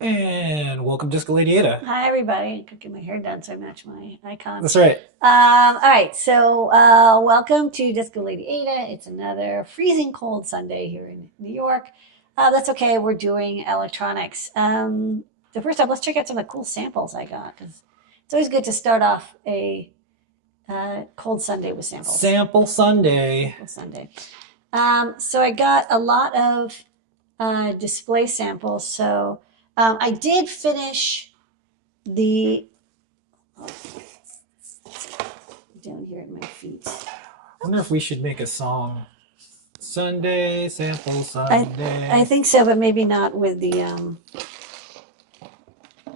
And welcome, Jessica Ladyada. Hi, everybody. I'm cooking my hair done so I match my icon. That's right. All right, so welcome to Disco Lady Ada. It's another freezing cold Sunday here in New York. That's okay. We're doing electronics. So first up, let's check out some of the cool samples I got because it's always good to start off a cold Sunday with samples. Sample Sunday. Sample Sunday. So I got a lot of display samples. So I did finish the down here at my feet. I wonder if we should make a song. Sunday, sample I Sunday. think so, but maybe not with the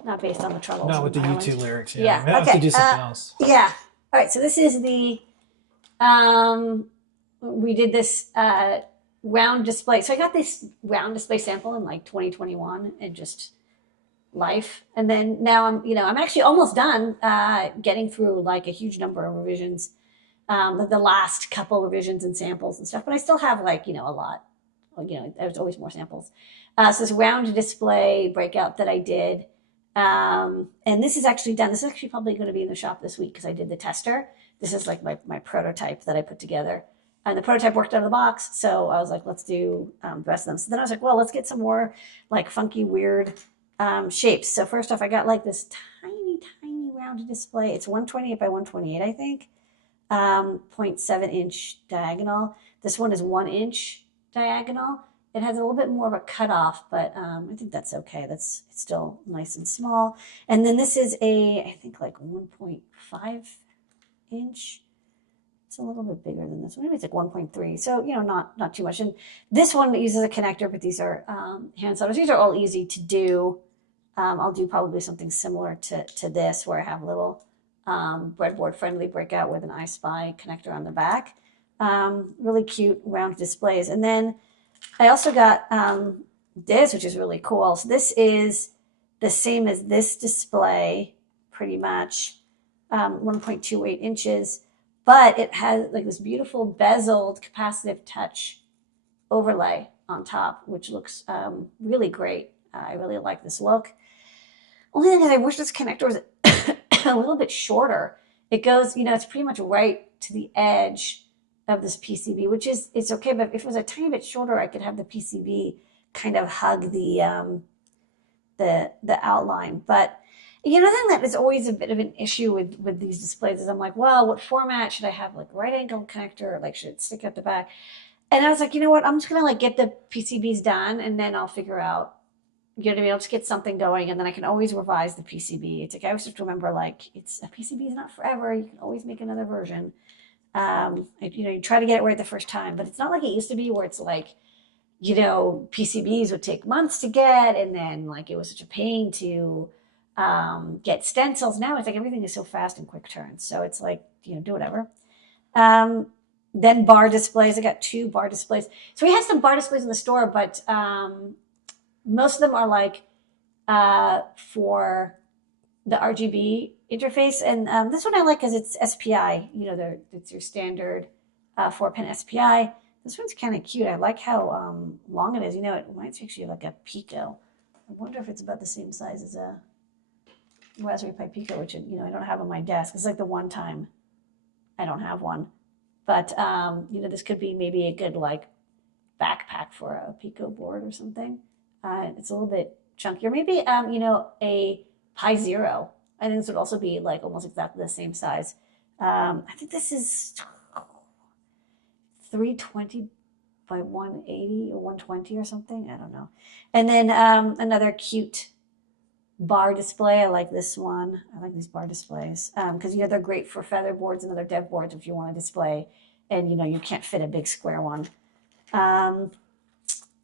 not based on the troubles. Not with the Ireland. YouTube lyrics. Yeah, Yeah. we have Okay. to do something else. Yeah. All right. So this is the we did this round display. So I got this round display sample in like 2021 and just life. And then now I'm actually almost done getting through like a huge number of revisions, the last couple revisions and samples and stuff. But I still have like a lot. There's always more samples. So this round display breakout that I did, and this is actually done. This is actually probably going to be in the shop this week because I did the tester. This is like my prototype that I put together. And the prototype worked out of the box. So I was like, let's do the rest of them. So then I was like, well, let's get some more like funky, weird shapes. So first off, I got like this tiny, tiny round display. It's 128 by 128, I think. 0.7 inch diagonal. This one is 1 inch diagonal. It has a little bit more of a cutoff, but I think that's okay. It's still nice and small. And then this is I think like 1.5 inch. It's a little bit bigger than this one. Maybe it's like 1.3. So, not too much. And this one uses a connector, but these are hand solders. These are all easy to do. I'll do probably something similar to this where I have a little breadboard friendly breakout with an I Spy connector on the back. Really cute round displays. And then I also got this, which is really cool. So this is the same as this display, pretty much, 1.28 inches, but it has like this beautiful bezeled capacitive touch overlay on top, which looks really great. I really like this look. Only thing is I wish this connector was a little bit shorter. It goes, it's pretty much right to the edge of this PCB, which is it's okay. But if it was a tiny bit shorter, I could have the PCB kind of hug the outline. But the thing that is always a bit of an issue with these displays is I'm like, well, what format should I have? Like right angle connector, or like should it stick out the back? And I was like, you know what? I'm just gonna like get the PCBs done, and then I'll figure out. You know what I mean? I'll just get something going, and then I can always revise the PCB. It's like I always have to remember, like it's a PCB is not forever. You can always make another version. You try to get it right the first time, but it's not like it used to be where it's like, PCBs would take months to get, and then like it was such a pain to get stencils. Now it's like everything is so fast and quick turns. So it's like, do whatever. Then bar displays. I got 2 bar displays. So we have some bar displays in the store, but most of them are like for the RGB interface. And this one I like because it's SPI. It's your standard 4-pin SPI. This one's kind of cute. I like how long it is. It reminds me actually of like a Pico. I wonder if it's about the same size as a Raspberry Pi Pico, which I don't have on my desk. It's like the one time I don't have one. But this could be maybe a good like backpack for a Pico board or something. It's a little bit chunkier. Maybe a Pi Zero. I think this would also be like almost exactly the same size. I think this is 320 by 180 or 120 or something. I don't know. And then another cute bar display. I like this one. I like these bar displays because they're great for feather boards and other dev boards if you want to display, and you can't fit a big square one. And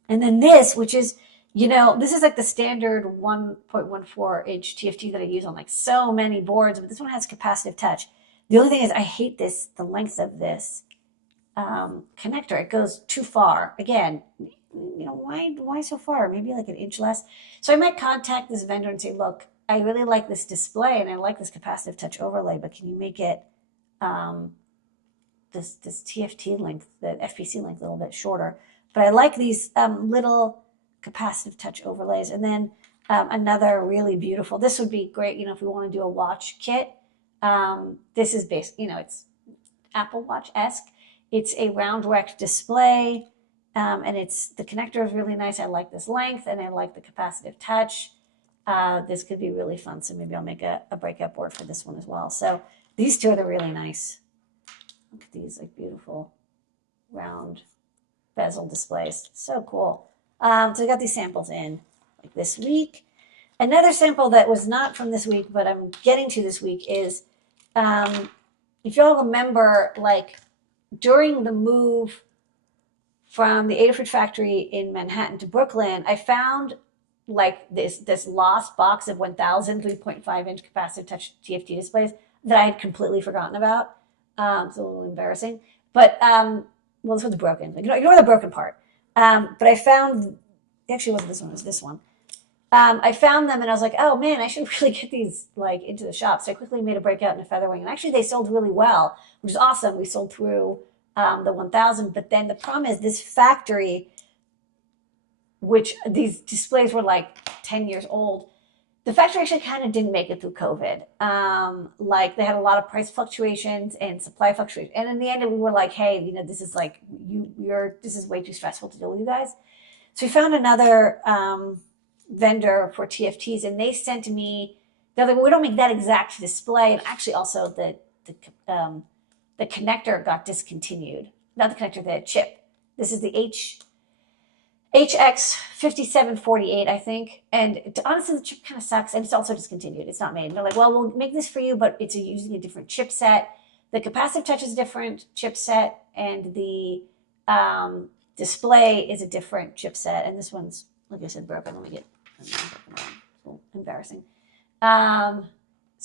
then this, which is this is like the standard 1.14 inch TFT that I use on like so many boards, but this one has capacitive touch. The only thing is I hate the length of this connector. It goes too far. Again, why so far? Maybe like an inch less. So I might contact this vendor and say, look, I really like this display and I like this capacitive touch overlay, but can you make it this TFT length, the FPC length, a little bit shorter? But I like these little capacitive touch overlays. And then Another really beautiful, this would be great, if we want to do a watch kit. This is based, it's Apple Watch-esque. It's a round rect display, and the connector is really nice. I like this length, and I like the capacitive touch. This could be really fun, so maybe I'll make a breakout board for this one as well. So these two are really nice. Look at these, like, beautiful round bezel displays. So cool. So I got these samples in like this week. Another sample that was not from this week, but I'm getting to this week is, if y'all remember, like during the move from the Adafruit factory in Manhattan to Brooklyn, I found like this lost box of 1,000 3.5-inch capacitive touch TFT displays that I had completely forgotten about. It's a little embarrassing, but well, this one's broken. Ignore the broken part. But I found, actually, it wasn't this one. It was this one. I found them and I was like, oh man, I should really get these like into the shop. So I quickly made a breakout in a Featherwing, and actually they sold really well, which is awesome. We sold through the 1,000, but then the problem is this factory, which these displays were like 10 years old. The factory actually kind of didn't make it through COVID. Like they had a lot of price fluctuations and supply fluctuations. And in the end, we were like, hey, this is like, this is way too stressful to deal with you guys. So we found another vendor for TFTs, and they sent me, they're like, well, we don't make that exact display. And actually also the connector got discontinued. Not the connector, the chip. This is the HX5748, I think. And honestly, the chip kind of sucks, and it's also discontinued. It's not made. And they're like, well, we'll make this for you, but it's using a different chipset. The capacitive touch is a different chipset, and the display is a different chipset. And this one's, like I said, broken. Let me get it's a little embarrassing. So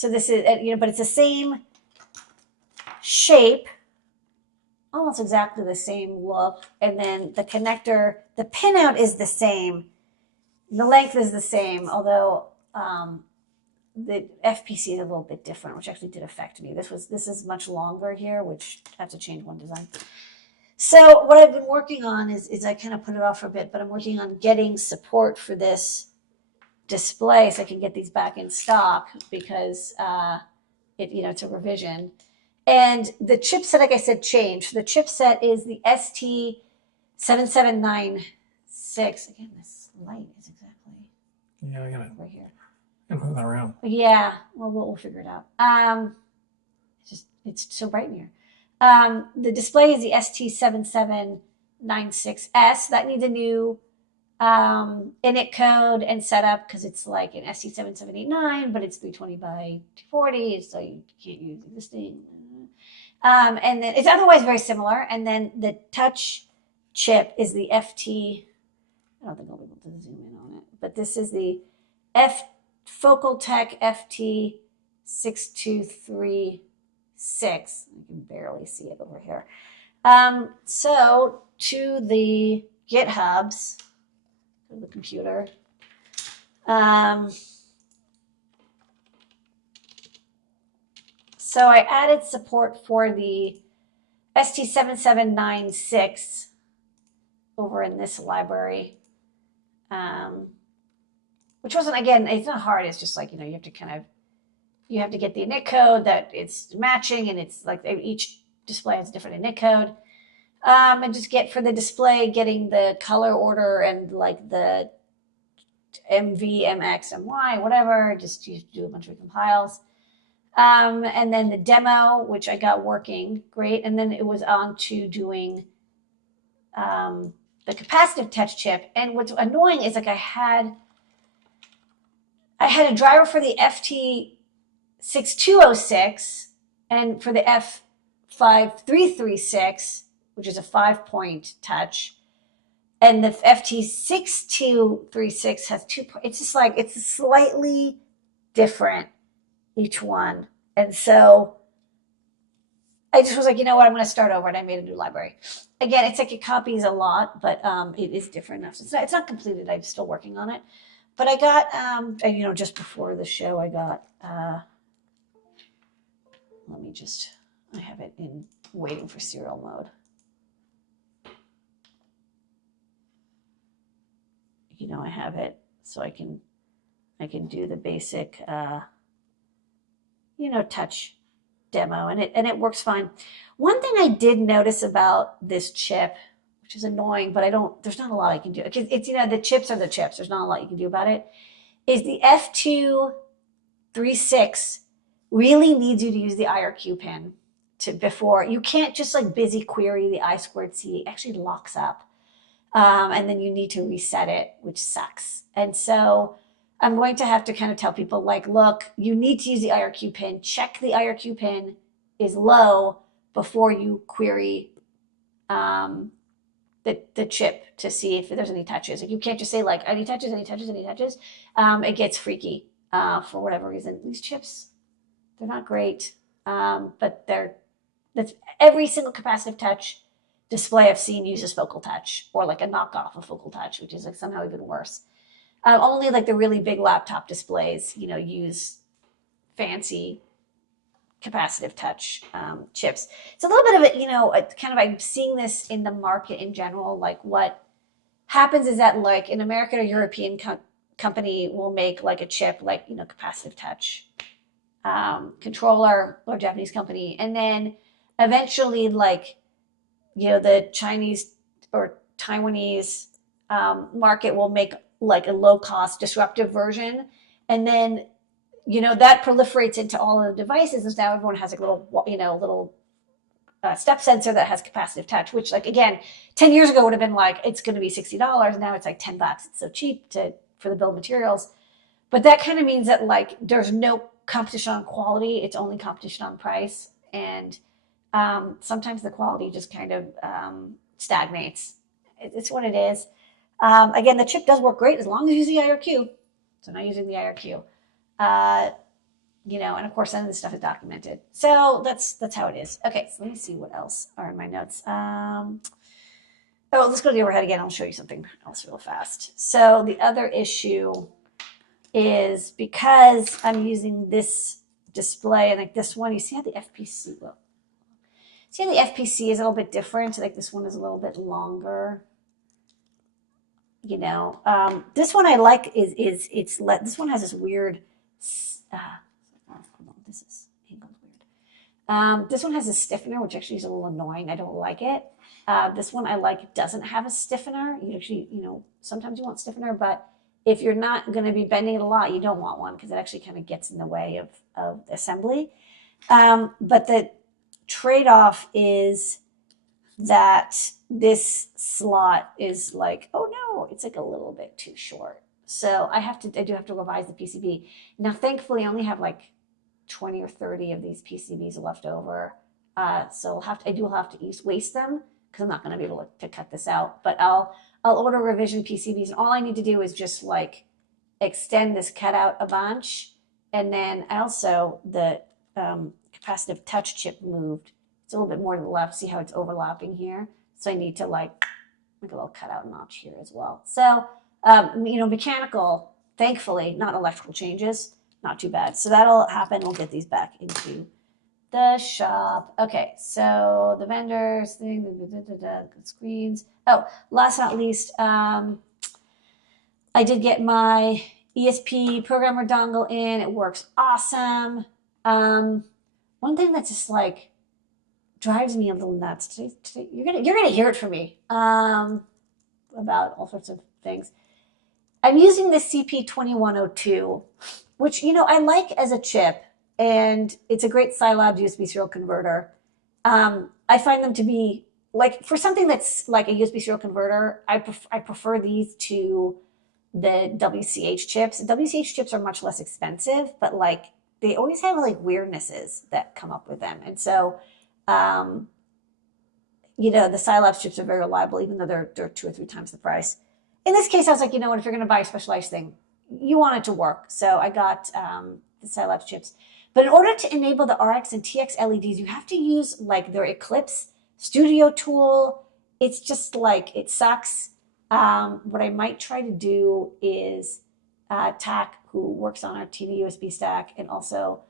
this is, but it's the same shape, almost exactly the same look. And then the connector, the pinout is the same. The length is the same, although the FPC is a little bit different, which actually did affect me. This is much longer here, which I have to change one design. So what I've been working on is I kind of put it off for a bit, but I'm working on getting support for this display so I can get these back in stock, because it's a revision. And the chipset, like I said, changed. The chipset is the ST7796. Again, this light is exactly right here. I'm moving around. Yeah, well, we'll figure it out. It's so bright in here. The display is the ST7796S. That needs a new init code and setup, because it's like an ST7789, but it's 320 by 240, so you can't use existing. And then it's otherwise very similar. And then the touch chip is the FT. I don't think I'll be able to zoom in on it, but this is the Focal Tech FT6236. You can barely see it over here. So to the GitHubs, to the computer. So I added support for the ST7796 over in this library, which wasn't, again, it's not hard. It's just like, you have to you have to get the init code that it's matching, and it's like each display has a different init code. And just for the display, getting the color order and like the MV, MX, MY, whatever, just you do a bunch of recompiles. And then the demo, which I got working great. And then it was on to doing the capacitive touch chip. And what's annoying is like I had a driver for the FT6206 and for the F5336, which is a 5-point touch. And the FT6236 has 2 points. It's just like, it's slightly different, each one. And so I just was like, you know what, I'm going to start over, and I made a new library. Again, it's like it copies a lot, but it is different enough. So it's not completed. I'm still working on it. But I got, just before the show, I got, I have it in waiting for serial mode. I have it so I can I can do the basic, touch demo, and it works fine. One thing I did notice about this chip, which is annoying, but there's not a lot I can do. It's, the chips are the chips. There's not a lot you can do about it. Is the F236 really needs you to use the IRQ pin before you can't just like busy query the I2C. It actually locks up. And then you need to reset it, which sucks. And so I'm going to have to kind of tell people like, look, you need to use the IRQ pin. Check the IRQ pin is low before you query the chip to see if there's any touches. Like you can't just say like any touches, any touches, any touches. It gets freaky for whatever reason. These chips, they're not great, but that's every single capacitive touch display I've seen uses focal touch or like a knockoff of focal touch, which is like somehow even worse. Only like the really big laptop displays, use fancy capacitive touch chips. It's a little bit of it, I'm seeing this in the market in general. Like what happens is that like an American or European company will make like a chip, like, capacitive touch controller, or Japanese company. And then eventually like, the Chinese or Taiwanese market will make like a low cost disruptive version. And then, that proliferates into all of the devices. And now everyone has a little step sensor that has capacitive touch, which like, again, 10 years ago would have been like, it's going to be $60. Now it's like $10. It's so cheap for the bill of materials. But that kind of means that like, there's no competition on quality. It's only competition on price. And sometimes the quality just kind of stagnates. It's what it is. Again, the chip does work great as long as you use the IRQ. So not using the IRQ. And of course, none of this stuff is documented. So that's how it is. Okay, so let me see what else are in my notes. Let's go to the overhead again. I'll show you something else real fast. So the other issue is because I'm using this display and like this one, you see how the FPC, see how the FPC is a little bit different. Like this one is a little bit longer. This one I like this one has this weird, this is angled weird. This one has a stiffener, which actually is a little annoying. I don't like it. This one I like doesn't have a stiffener. You actually, sometimes you want stiffener, but if you're not going to be bending it a lot, you don't want one because it actually kind of gets in the way of assembly. But the trade-off is that this slot is like, oh no, it's like a little bit too short. So I do have to revise the PCB. Now, thankfully, I only have like 20 or 30 of these PCBs left over. So I do have to waste them because I'm not going to be able to cut this out. But I'll order revision PCBs. And all I need to do is just like extend this cutout a bunch. And then the capacitive touch chip moved. It's a little bit more to the left. See how it's overlapping here? So I need to like make a little cutout notch here as well. So, mechanical, thankfully, not electrical changes, not too bad. So that'll happen. We'll get these back into the shop. Okay, so the vendors thing, the screens. Oh, last but not least, I did get my ESP programmer dongle in. It works awesome. One thing that's just like drives me a little nuts. Today, you're gonna hear it from me about all sorts of things. I'm using the CP2102, which I like as a chip, and it's a great Scilab USB serial converter. I find them to be like, for something that's like a USB serial converter, I prefer these to the WCH chips. WCH chips are much less expensive, but like they always have like weirdnesses that come up with them, and so. The Scilab chips are very reliable, even though they're 2 or 3 times the price. In this case, I was like, if you're going to buy a specialized thing, you want it to work. So I got the Scilab chips. But in order to enable the RX and TX LEDs, you have to use like their Eclipse Studio tool. It's just like, it sucks. What I might try to do is Tack, who works on our TV USB stack and also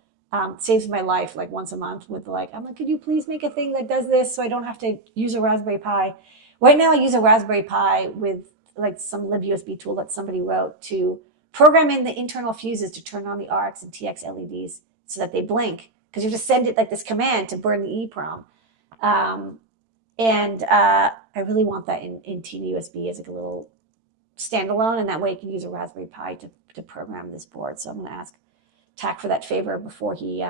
saves my life like once a month with like, I'm like, could you please make a thing that does this so I don't have to use a Raspberry Pi? Right now I use a Raspberry Pi with like some libUSB tool that somebody wrote to program in the internal fuses to turn on the RX and TX LEDs so that they blink, because you just send it like this command to burn the EEPROM. I really want that in TD-USB as like a little standalone, and that way you can use a Raspberry Pi to program this board. So I'm going to ask TAC for that favor before he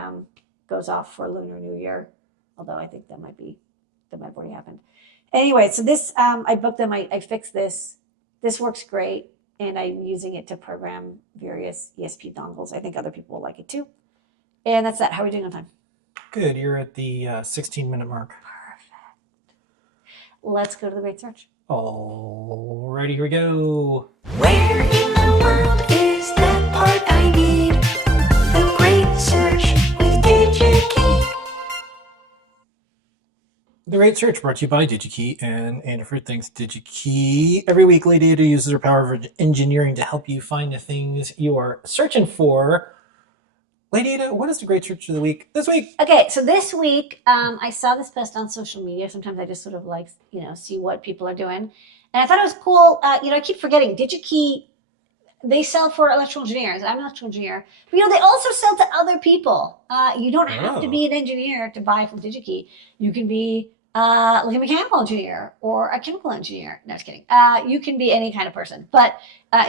goes off for Lunar New Year, although I think that might have already happened. Anyway, so this, I booked them, I fixed this. This works great, and I'm using it to program various ESP dongles. I think other people will like it too. And that's that. How are we doing on time? Good. You're at the 16-minute mark. Perfect. Let's go to the great search. Alrighty, here we go. Where in the world is that part I need? The great search with DigiKey. The Great Search brought to you by DigiKey and Adafruit. Thanks, DigiKey. Every week, Ladyada uses her power of engineering to help you find the things you are searching for. Ladyada, what is the Great Search of the week this week? Okay, so this week, I saw this post on social media. Sometimes I just sort of like, see what people are doing. And I thought it was cool. I keep forgetting DigiKey, they sell for electrical engineers. I'm an electrical engineer. But, they also sell to other people. You don't have to be an engineer to buy from DigiKey. You can be like a mechanical engineer or a chemical engineer. No, just kidding. You can be any kind of person. But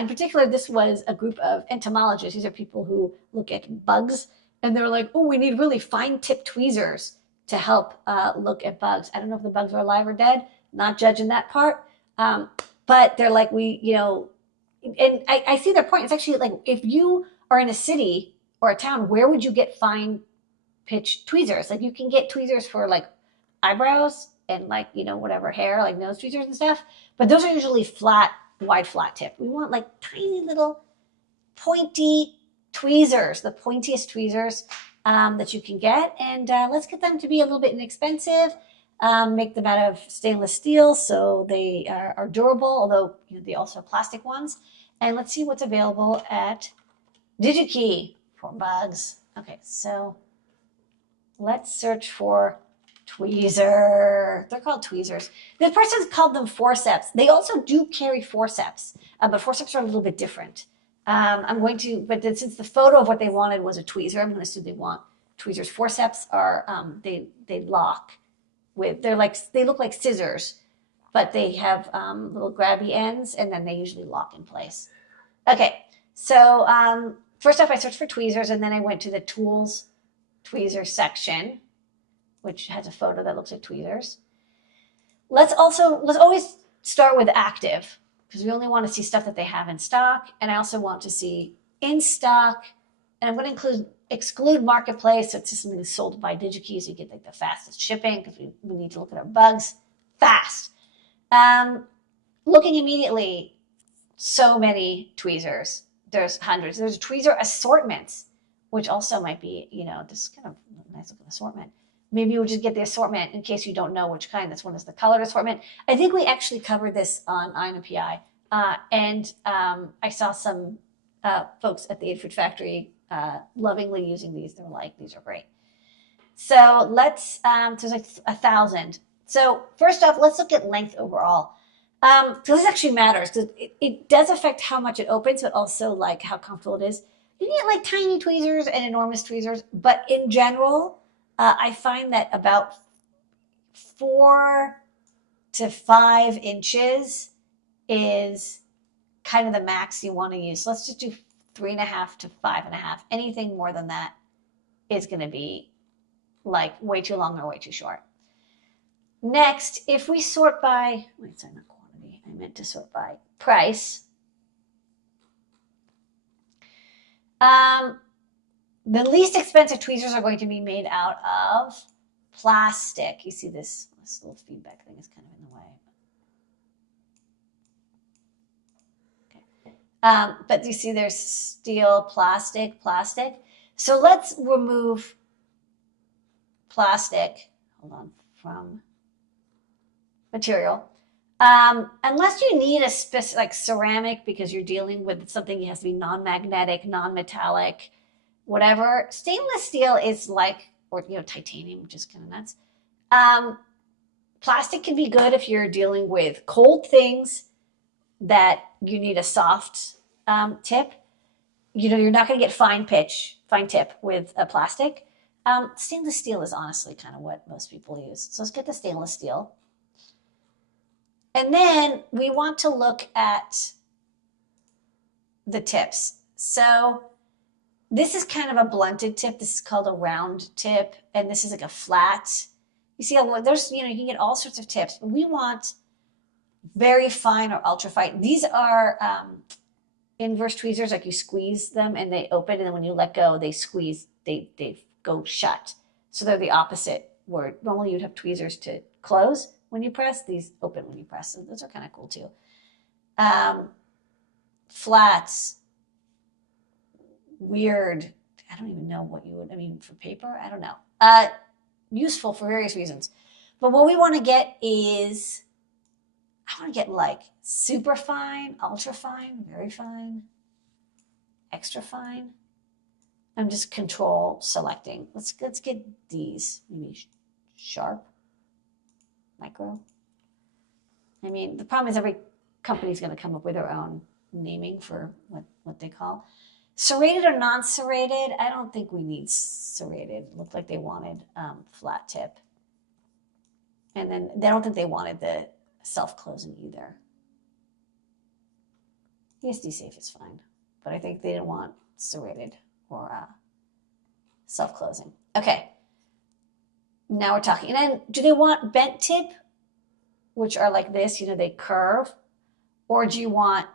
in particular, this was a group of entomologists. These are people who look at bugs. And they're like, oh, we need really fine-tipped tweezers to help look at bugs. I don't know if the bugs are alive or dead. Not judging that part. But they're like, and I see their point. It's actually like, if you are in a city or a town, where would you get fine-pitched tweezers? Like, you can get tweezers for like eyebrows and like, whatever hair, like nose tweezers and stuff. But those are usually wide flat tip. We want like tiny little pointy tweezers, the pointiest tweezers that you can get. And let's get them to be a little bit inexpensive. Make them out of stainless steel so they are durable, although they also have plastic ones. And let's see what's available at DigiKey for bugs. Okay, so let's search for tweezer. They're called tweezers. This person's called them forceps. They also do carry forceps, but forceps are a little bit different. But since the photo of what they wanted was a tweezer, I'm going to assume they want tweezers. Forceps are, they lock with, they look like scissors, but they have little grabby ends, and then they usually lock in place. Okay, so first off, I searched for tweezers, and then I went to the tools tweezers section, which has a photo that looks like tweezers. Let's always start with active, because we only want to see stuff that they have in stock, and I also want to see in stock, and I'm going to exclude marketplace, so it's just something that's sold by DigiKey, so you get like the fastest shipping, because we need to look at our bugs fast. Looking immediately, so many tweezers. There's hundreds. There's tweezer assortments, which also might be, this kind of nice looking assortment. Maybe we'll just get the assortment in case you don't know which kind. This one is the colored assortment. I think we actually covered this on INPI. And I saw some folks at the Adafruit factory lovingly using these. They're like, these are great. So there's like 1,000. So first off, let's look at length overall. So this actually matters because it does affect how much it opens, but also like how comfortable it is. You get like tiny tweezers and enormous tweezers, but in general, I find that about 4 to 5 inches is kind of the max you want to use. So let's just do 3.5 to 5.5. Anything more than that is going to be like way too long or way too short. Next, if we sort by, sorry, not quantity. I meant to sort by price. The least expensive tweezers are going to be made out of plastic. You see this little feedback thing is kind of in the way. Okay. But you see there's steel, plastic. So let's remove plastic, from material. Unless you need a specific, like ceramic, because you're dealing with something that has to be non-magnetic, non-metallic, whatever. Stainless steel is like, or titanium, which is kind of nuts. Plastic can be good if you're dealing with cold things that you need a soft tip. you're not going to get fine tip with a plastic. Stainless steel is honestly kind of what most people use. So let's get the stainless steel. And then we want to look at the tips. So this is kind of a blunted tip. This is called a round tip. And this is like a flat. You see, there's, you can get all sorts of tips. But we want very fine or ultra fine. These are inverse tweezers, like you squeeze them and they open. And then when you let go, they squeeze, they go shut. So they're the opposite word. Normally you'd have tweezers to close when you press. These open when you press. So those are kind of cool too. Flats, weird. I don't even know what you would, for paper, I don't know. Useful for various reasons. But what we want to get is, I want to get like super fine, ultra fine, very fine, extra fine. I'm just control selecting. Let's get these, maybe sharp, micro. The problem is every company's going to come up with their own naming for what they call. Serrated or non-serrated, I don't think we need serrated. It looked like they wanted flat tip. And then they don't think they wanted the self-closing either. ESD safe is fine, but I think they didn't want serrated or self-closing. Okay, now we're talking. And then do they want bent tip, which are like this, they curve, or do you want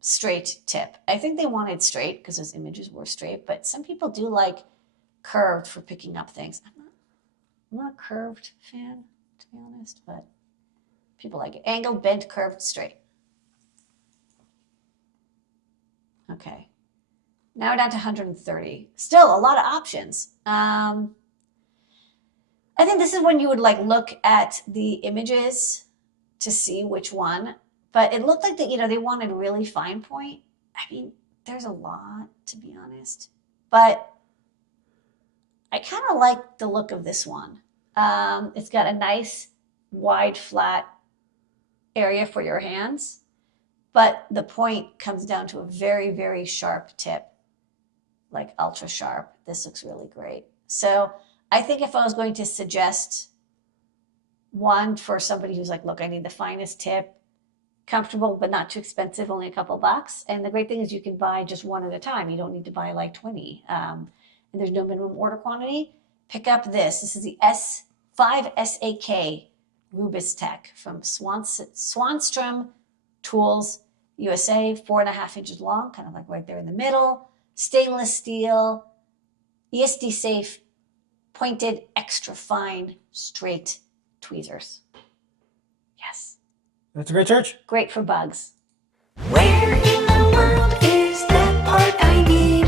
straight tip? I think they wanted straight because those images were straight, but some people do like curved for picking up things. I'm not a curved fan, to be honest, but people like it. Angled, bent, curved, straight. Okay. Now we're down to 130. Still a lot of options. I think this is when you would look at the images to see which one. But it looked like that, they wanted really fine point. There's a lot, to be honest. But I kind of like the look of this one. It's got a nice, wide, flat area for your hands. But the point comes down to a very, very sharp tip, like ultra sharp. This looks really great. So I think if I was going to suggest one for somebody who's like, look, I need the finest tip, comfortable but not too expensive, only a couple bucks. And the great thing is you can buy just one at a time. You don't need to buy like 20. And there's no minimum order quantity. Pick up this. This is the S5SAK Rubis Tech from Swanstrom Tools USA, 4.5 inches long, kind of like right there in the middle. Stainless steel, ESD safe, pointed, extra fine, straight tweezers. Yes. That's a great search. Great for bugs. Where in the world is that part I need?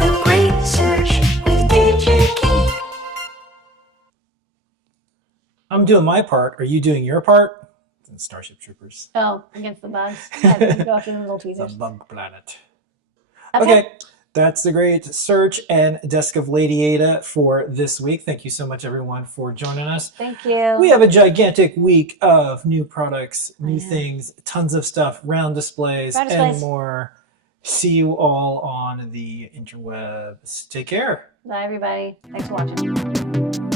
The great search with DigiKey. I'm doing my part. Are you doing your part? Starship Troopers. Oh, against the bugs. Yeah, go after the little The tweezers. bug planet. Okay. That's the great search and desk of Ladyada for this week. Thank you so much, everyone, for joining us. Thank you. We have a gigantic week of new products, new things, tons of stuff, round displays, and more. See you all on the interwebs. Take care. Bye, everybody. Thanks for watching.